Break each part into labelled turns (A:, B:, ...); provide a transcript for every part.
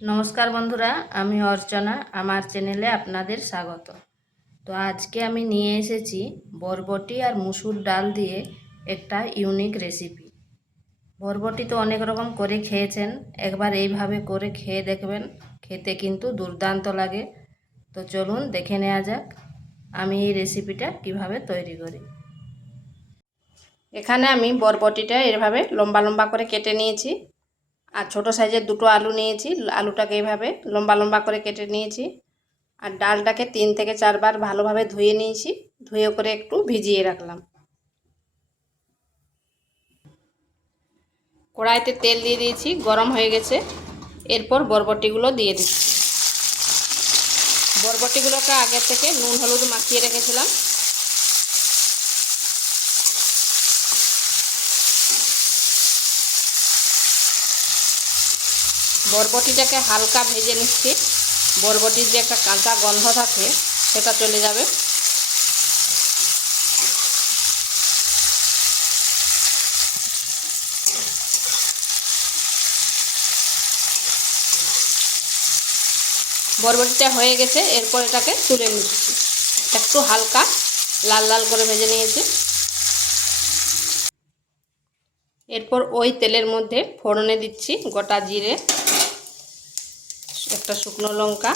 A: নমস্কার বন্ধুরা, আমি অর্চনা, আমার চ্যানেলে আপনাদের স্বাগত। তো আজকে আমি নিয়ে এসেছি বরবটি আর মুসুর ডাল দিয়ে একটা ইউনিক রেসিপি। বরবটি তো অনেক রকম করে খেয়েছেন, একবার এইভাবে করে খেয়ে দেখবেন, খেতে কিন্তু দুর্দান্ত লাগে। তো চলুন দেখে নেওয়া যাক, আমি এই রেসিপিটা কীভাবে তৈরি করি। এখানে আমি বরবটিটা এভাবে লম্বা লম্বা করে কেটে নিয়েছি। আর ছোট সাইজের দুটো আলু নিয়েছি। আলুটাকে এইভাবে লম্বা লম্বা করে কেটে নিয়েছি। আর ডালটাকে তিন থেকে চারবার ভালোভাবে ধুয়ে নিয়েছি। ধুয়ে করে একটু ভিজিয়ে রাখলাম। কড়াইতে তেল দিয়ে দিয়েছি, গরম হয়ে গেছে। এরপর বরবটিগুলো দিয়ে দিচ্ছি। বরবটিগুলোকে আগে থেকে নুন, হলুদ মাখিয়ে রেখেছিলাম। বরবটিটাকে হালকা ভেজে নিচ্ছি। বরবটির যে একটা কাঁচা গন্ধ থাকে, সেটা চলে যাবে। বরবটিটা হয়ে গেছে, এরপর এটাকে তুলে নিচ্ছি। একটু হালকা লাল লাল করে ভেজে নিয়েছি। এরপর ওই তেলের মধ্যে ফোড়নে দিচ্ছি গোটা জিরে। একটা শুকনো লঙ্কা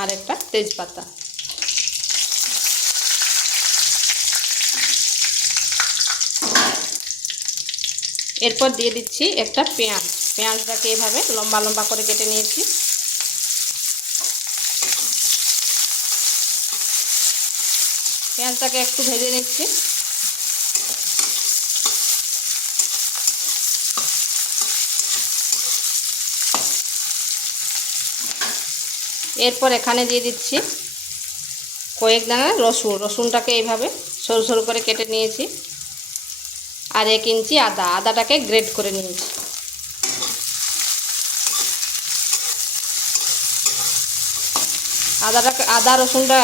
A: আর একটা তেজপাতা। এরপর দিয়ে দিচ্ছি একটা পেঁয়াজ। পেঁয়াজটাকে এইভাবে লম্বা লম্বা করে কেটে নিয়েছি। পেঁয়াজটাকে একটু ভেজে নিচ্ছি। এরপর এখানে দিয়ে দিচ্ছি কয়েক দানা রসুন, রসুনটাকে এইভাবে সরু সরু করে কেটে নিয়েছি। আর এক ইঞ্চি আদা, আদাটাকে গ্রেড করে নিয়েছি। আদাটাকে আদা, রসুনটা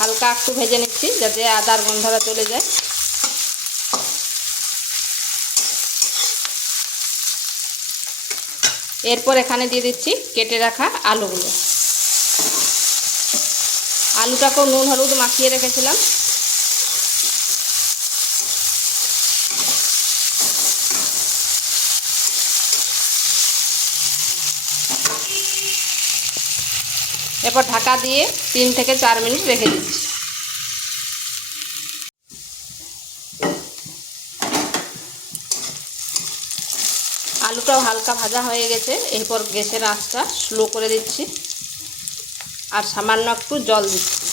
A: হালকা একটু ভেজে নিচ্ছি যাতে আদার গন্ধটা চলে যায়। এরপর এখানে দিয়ে দিচ্ছি কেটে রাখা আলুগুলো। আলুটাকেও নুন হলুদ মাখিয়ে রেখেছিলাম। এরপর ঢাকা দিয়ে তিন থেকে চার মিনিট রেখে দিচ্ছি। আলুটাও হালকা ভাজা হয়ে গেছে, এরপর গ্যাসের আঁচটা স্লো করে দিচ্ছি। আর সামান্য একটু জল দিচ্ছি।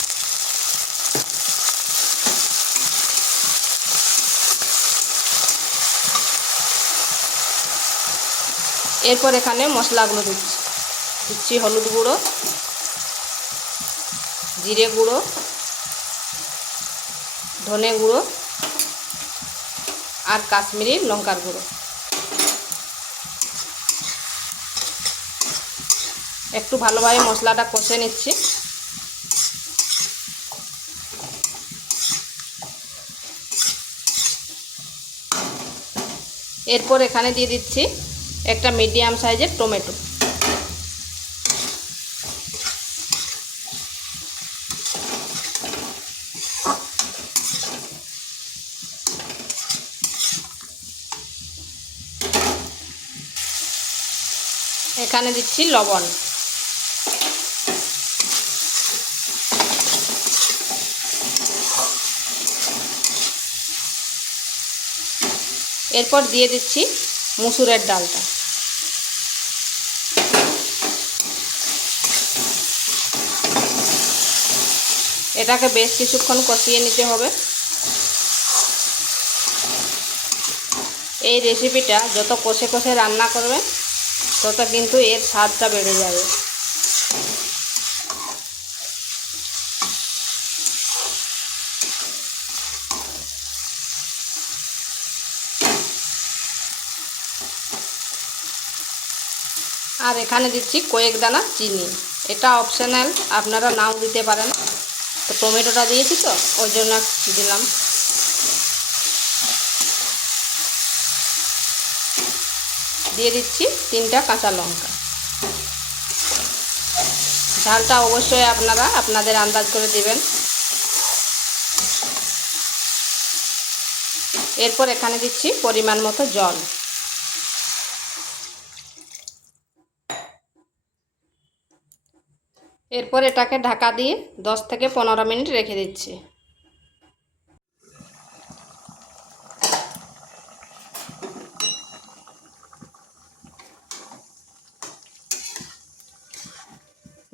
A: এরপর এখানে মশলাগুলো দিচ্ছি। দিচ্ছি হলুদ গুঁড়ো, জিরে গুঁড়ো, ধনে গুঁড়ো আর কাশ্মীরি লঙ্কার গুঁড়ো। একটু ভালোভাবে মশলাটা কষে নিচ্ছি। এরপর এখানে দিয়ে দিচ্ছি একটা মিডিয়াম সাইজের টমেটো। এখানে দিচ্ছি লবণ। এরপর দিয়ে দিচ্ছি মুসুরের ডালটা। এটাকে বেশ কিছুক্ষণ কষিয়ে নিতে হবে। এই রেসিপিটা যত কষে কষে রান্না করবে তত কিন্তু এর স্বাদটা বেড়ে যাবে। আর এখানে দিচ্ছি কয়েক দানা চিনি। এটা অপশনাল আপনারা নাও দিতে পারেন। তো টমেটোটা দিয়েছি তো, ওই জন্য দিলাম। দিয়ে দিচ্ছি তিনটা কাঁচা লঙ্কা। ঝালটা অবশ্যই আপনারা আপনাদের আন্দাজ করে দিবেন। এরপর এখানে দিচ্ছি পরিমাণ মতো জল। এরপর এটাকে ঢাকা দিয়ে দশ থেকে পনেরো মিনিট রেখে দিচ্ছি।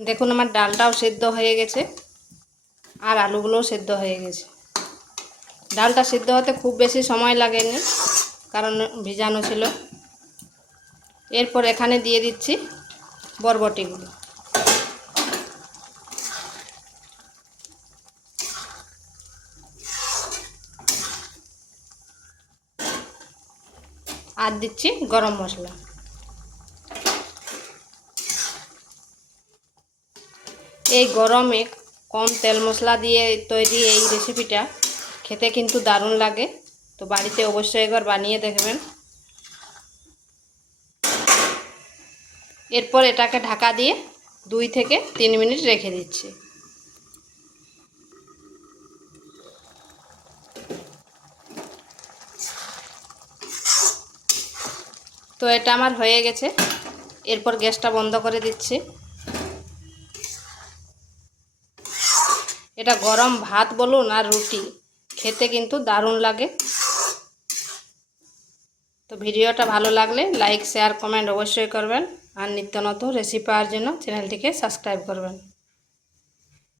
A: দেখুন আমার ডালটাও সেদ্ধ হয়ে গেছে আর আলুগুলোও সেদ্ধ হয়ে গেছে। ডালটা সিদ্ধ হতে খুব বেশি সময় লাগেনি, কারণ ভিজানো ছিল। এরপর এখানে দিয়ে দিচ্ছি বরবটিগুলো। আর দিচ্ছি গরম মশলা। এই গরমে কম তেল মশলা দিয়ে তৈরি এই রেসিপিটা খেতে কিন্তু দারুণ লাগে। তো বাড়িতে অবশ্যই একবার বানিয়ে দেখবেন। এরপর এটাকে ঢাকা দিয়ে দুই থেকে তিন মিনিট রেখে দিচ্ছি। তো এটা আমার হয়ে গেছে। এরপর গ্যাসটা বন্ধ করে দিচ্ছি। এটা গরম ভাত বলুন আর রুটি, খেতে কিন্তু দারুণ লাগে। তো ভিডিওটা ভালো লাগলে লাইক, শেয়ার, কমেন্ট অবশ্যই করবেন। আর নিত্য নতুন রেসিপি পাওয়ার জন্য চ্যানেলটিকে সাবস্ক্রাইব করবেন।